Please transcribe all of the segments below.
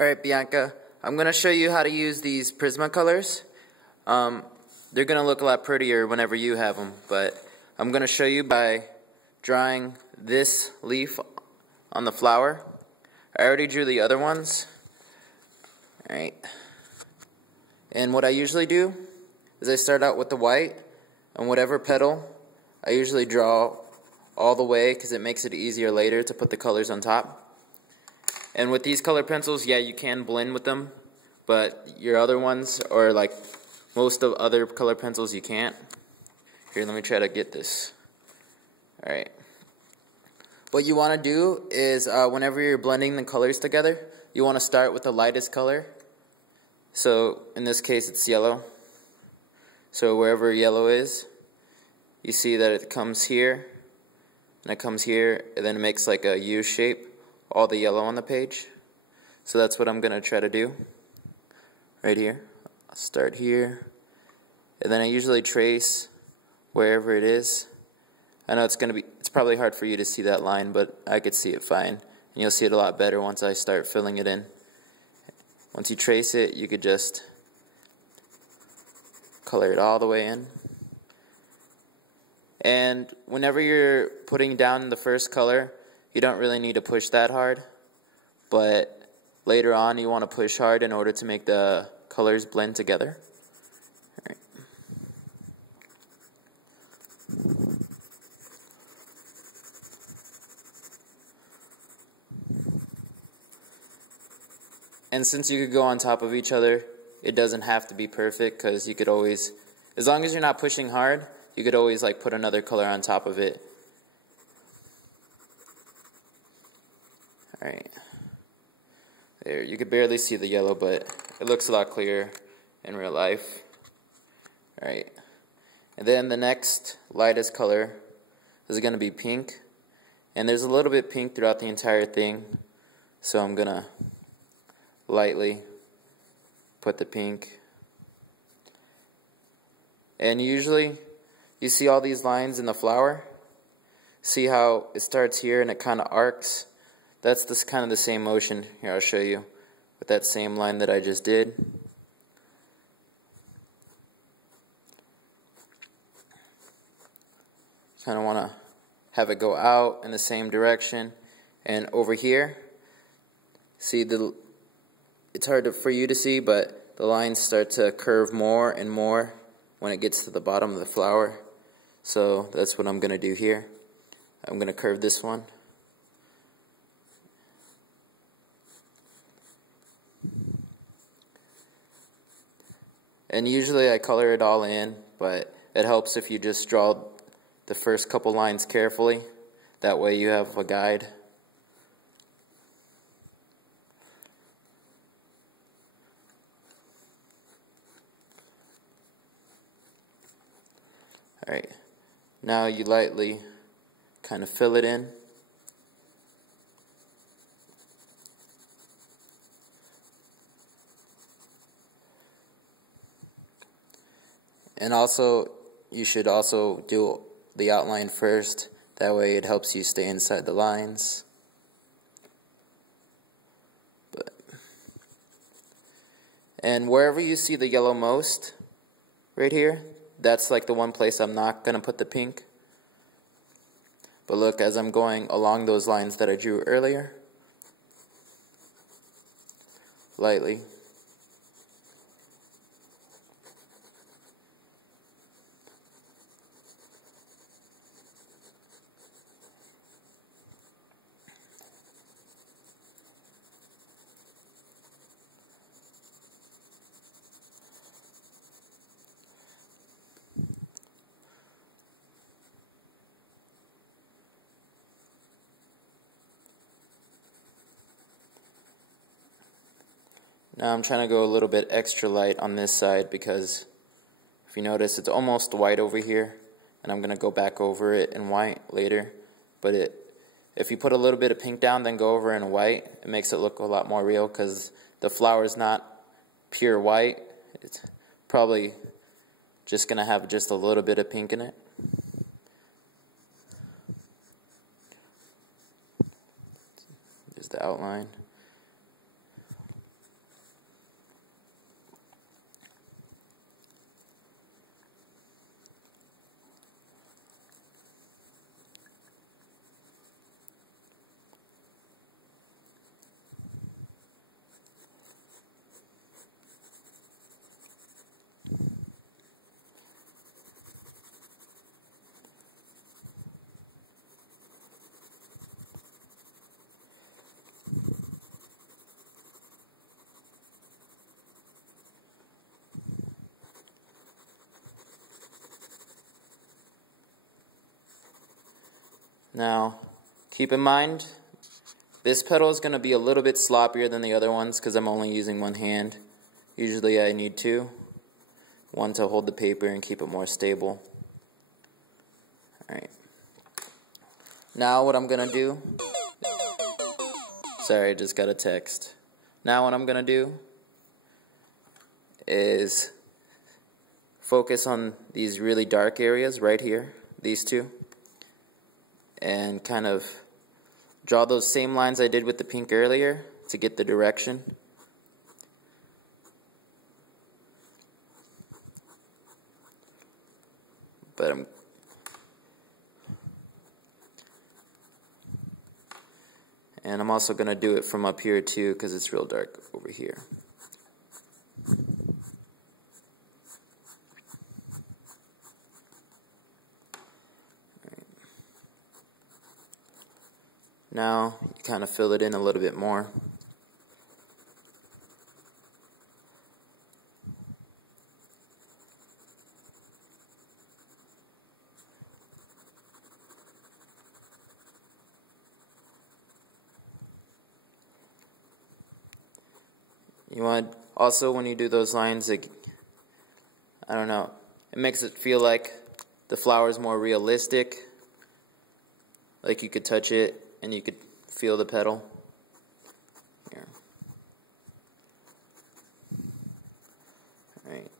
Alright, Bianca, I'm going to show you how to use these Prismacolors. They're going to look a lot prettier whenever you have them, but I'm going to show you by drawing this leaf on the flower. I already drew the other ones. Alright. And what I usually do is I start out with the white, and whatever petal, I usually draw all the way because it makes it easier later to put the colors on top. And with these color pencils, yeah, you can blend with them, but your other ones, or like most of other color pencils, you can't. Here, let me try to get this. Alright. What you want to do is, whenever you're blending the colors together, you want to start with the lightest color. So, in this case, it's yellow. So, wherever yellow is, you see that it comes here, and it comes here, and then it makes like a U shape, all the yellow on the page. So that's what I'm going to try to do right here. I'll start here, and then I usually trace wherever it is. I know it's probably hard for you to see that line, but I could see it fine. And you'll see it a lot better once I start filling it in. Once you trace it, you could just color it all the way in. And whenever you're putting down the first color, you don't really need to push that hard, but later on you want to push hard in order to make the colors blend together. All right. And since you could go on top of each other, it doesn't have to be perfect, because you could always, as long as you're not pushing hard, you could always like put another color on top of it. Alright, there, you could barely see the yellow, but it looks a lot clearer in real life. Alright, and then the next lightest color is going to be pink, and there's a little bit pink throughout the entire thing, so I'm going to lightly put the pink. And usually, you see all these lines in the flower? See how it starts here and it kind of arcs? That's this kind of the same motion. Here, I'll show you with that same line that I just did. Kind of want to have it go out in the same direction. And over here, see, it's hard for you to see, but the lines start to curve more and more when it gets to the bottom of the flower. So that's what I'm going to do here. I'm going to curve this one. And usually I color it all in, but it helps if you just draw the first couple lines carefully. That way you have a guide. Alright, now you lightly kind of fill it in. And also, you should also do the outline first. That way it helps you stay inside the lines. And wherever you see the yellow most, right here, that's like the one place I'm not going to put the pink. But look, as I'm going along those lines that I drew earlier, lightly. Now I'm trying to go a little bit extra light on this side, because if you notice, it's almost white over here, and I'm going to go back over it in white later. But if you put a little bit of pink down, then go over in white, it makes it look a lot more real, because the flower is not pure white. It's probably just going to have just a little bit of pink in it. There's the outline. Now, keep in mind, this petal is going to be a little bit sloppier than the other ones because I'm only using one hand. Usually I need two. One to hold the paper and keep it more stable. Alright. Now what I'm going to do... Sorry, I just got a text. Now what I'm going to do is focus on these really dark areas right here, these two, and kind of draw those same lines I did with the pink earlier to get the direction. But I'm also going to do it from up here too because it's real dark over here. Now you kind of fill it in a little bit more. You want also when you do those lines, I don't know, it makes it feel like the flower is more realistic, like you could touch it and you could feel the petal. Here. Alright.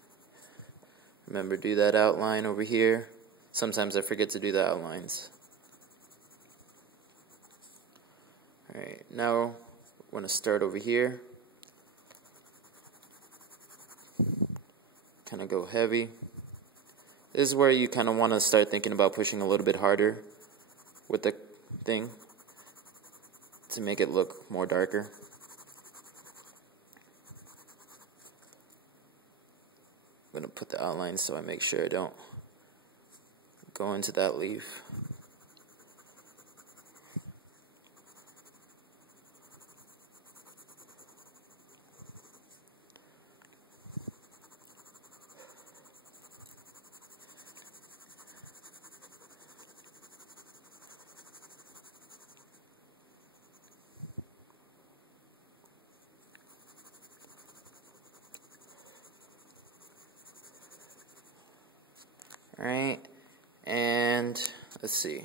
Remember, do that outline over here. Sometimes I forget to do the outlines. Alright, now we're going to start over here. Kind of go heavy. This is where you kind of want to start thinking about pushing a little bit harder with the thing to make it look more darker. I'm going to put the outline so I make sure I don't go into that leaf. Alright, and let's see.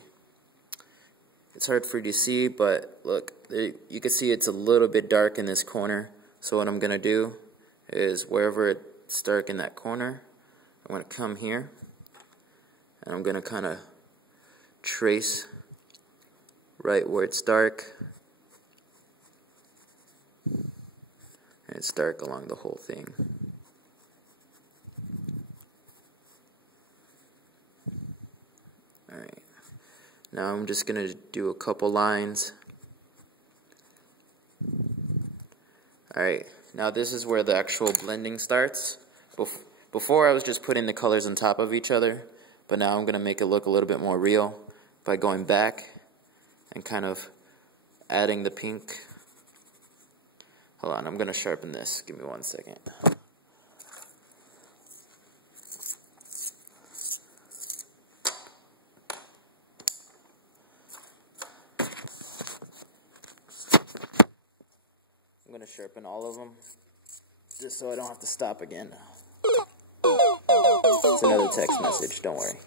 It's hard for you to see, but look, there, you can see it's a little bit dark in this corner. So what I'm going to do is wherever it's dark in that corner, I'm going to come here, and I'm going to kind of trace right where it's dark. And it's dark along the whole thing. Alright, now I'm just going to do a couple lines. Alright, now this is where the actual blending starts. Before I was just putting the colors on top of each other, but now I'm going to make it look a little bit more real by going back and kind of adding the pink. Hold on, I'm going to sharpen this. Give me 1 second. I'm going to sharpen all of them, just so I don't have to stop again. It's another text message, don't worry.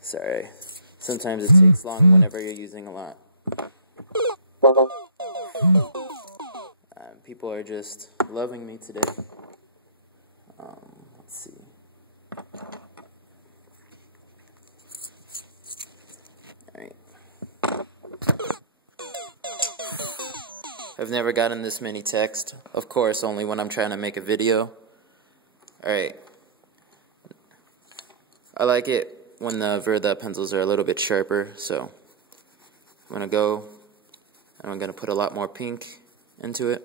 Sorry, sometimes it takes long whenever you're using a lot. People are just loving me today. Let's see. Alright. I've never gotten this many texts. Of course, only when I'm trying to make a video. Alright. I like it when the Verda pencils are a little bit sharper, so I'm going to go and I'm going to put a lot more pink into it.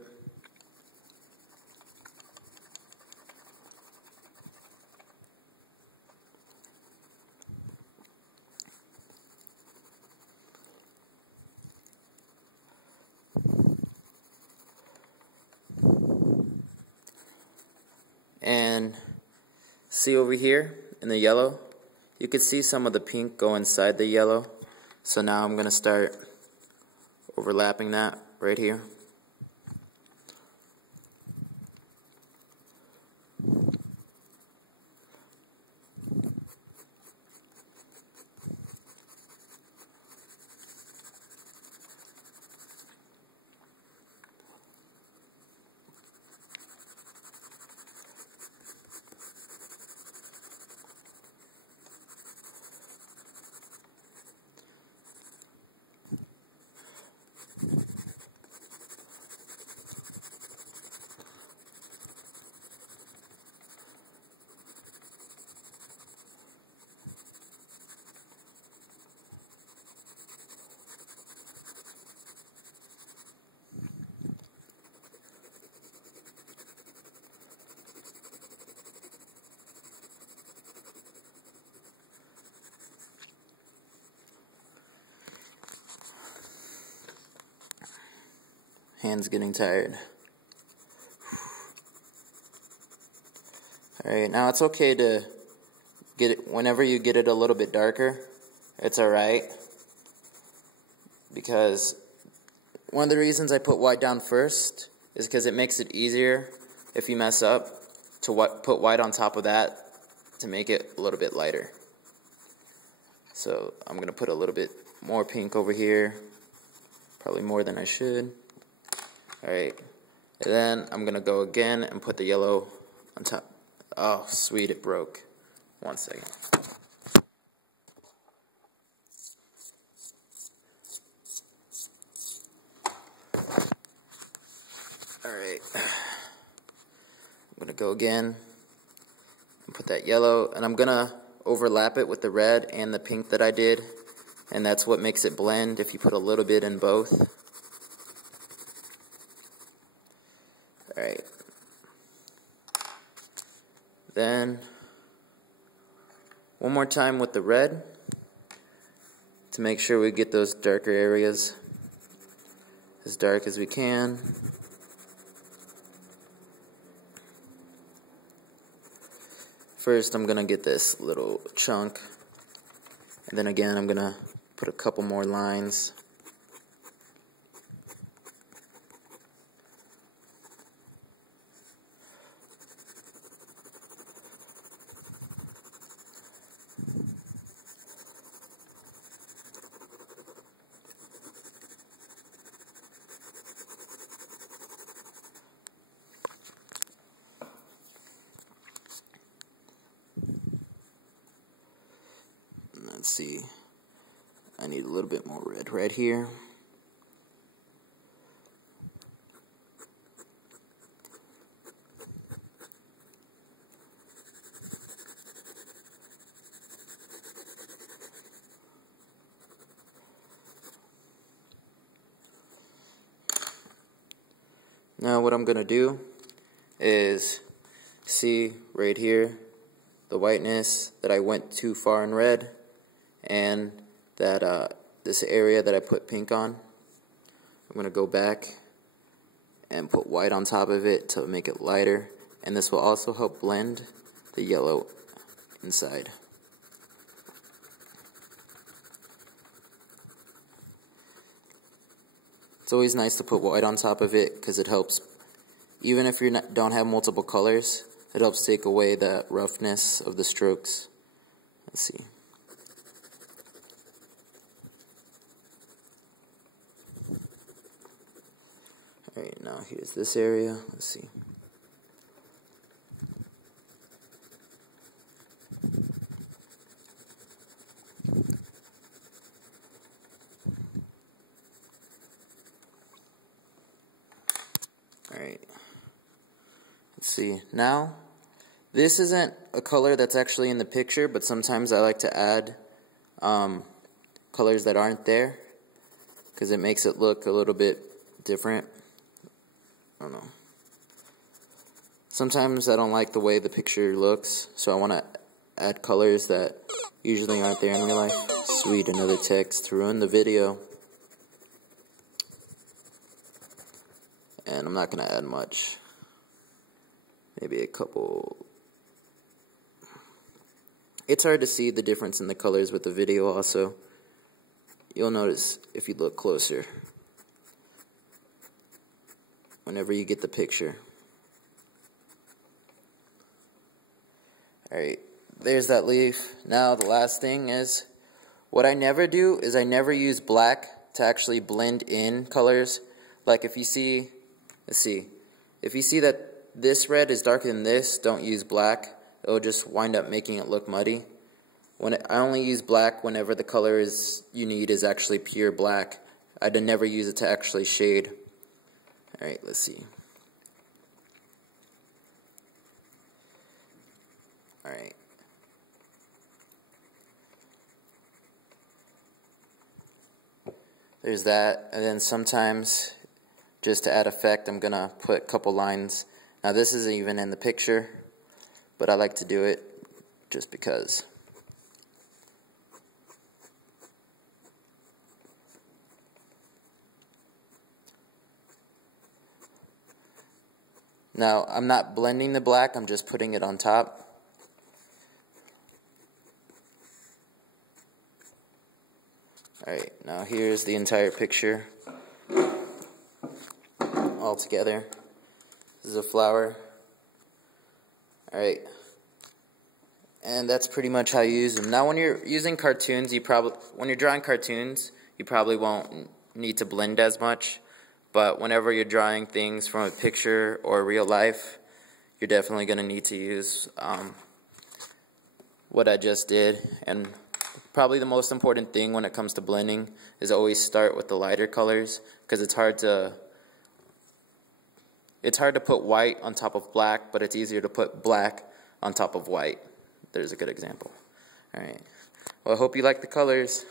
see over here in the yellow, you can see some of the pink go inside the yellow. So now I'm going to start overlapping that right here. Hands getting tired. Alright, now it's okay to get it, whenever you get it a little bit darker, it's alright. Because one of the reasons I put white down first is because it makes it easier if you mess up to put white on top of that to make it a little bit lighter. So I'm going to put a little bit more pink over here, probably more than I should. Alright, and then I'm going to go again and put the yellow on top. Oh, sweet, it broke. One second. Alright, I'm going to go again and put that yellow, and I'm going to overlap it with the red and the pink that I did, and that's what makes it blend if you put a little bit in both. Alright, then one more time with the red to make sure we get those darker areas as dark as we can. First I'm going to get this little chunk, and then again I'm going to put a couple more lines. Let's see, I need a little bit more red right here. Now what I'm going to do is see right here the whiteness that I went too far in red, and that this area that I put pink on. I'm going to go back and put white on top of it to make it lighter, and this will also help blend the yellow inside. It's always nice to put white on top of it because it helps, even if you don't have multiple colors, it helps take away the roughness of the strokes. Let's see. Alright, now here's this area. Let's see. Alright. Let's see. Now, this isn't a color that's actually in the picture, but sometimes I like to add colors that aren't there because it makes it look a little bit different. I don't know. Sometimes I don't like the way the picture looks, so I want to add colors that usually aren't there in real life. Sweet, another text to ruin the video. And I'm not going to add much. Maybe a couple It's hard to see the difference in the colors with the video also. You'll notice if you look closer whenever you get the picture. Alright, there's that leaf. Now the last thing is, what I never do is I never use black to actually blend in colors. Like if you see, let's see, if you see that this red is darker than this, don't use black. It'll just wind up making it look muddy. I only use black whenever the color you need is actually pure black. I'd never use it to actually shade. Alright, let's see. Alright. There's that, and then sometimes, just to add effect, I'm gonna put a couple lines. Now this isn't even in the picture, but I like to do it just because. Now, I'm not blending the black, I'm just putting it on top. Alright, now here's the entire picture all together. This is a flower. Alright. And that's pretty much how you use them. Now when you're using cartoons, when you're drawing cartoons, you probably won't need to blend as much. But whenever you're drawing things from a picture or real life, you're definitely going to need to use what I just did. And probably the most important thing when it comes to blending is always start with the lighter colors, because it's hard to put white on top of black, but it's easier to put black on top of white. There's a good example. Alright. Well, I hope you like the colors.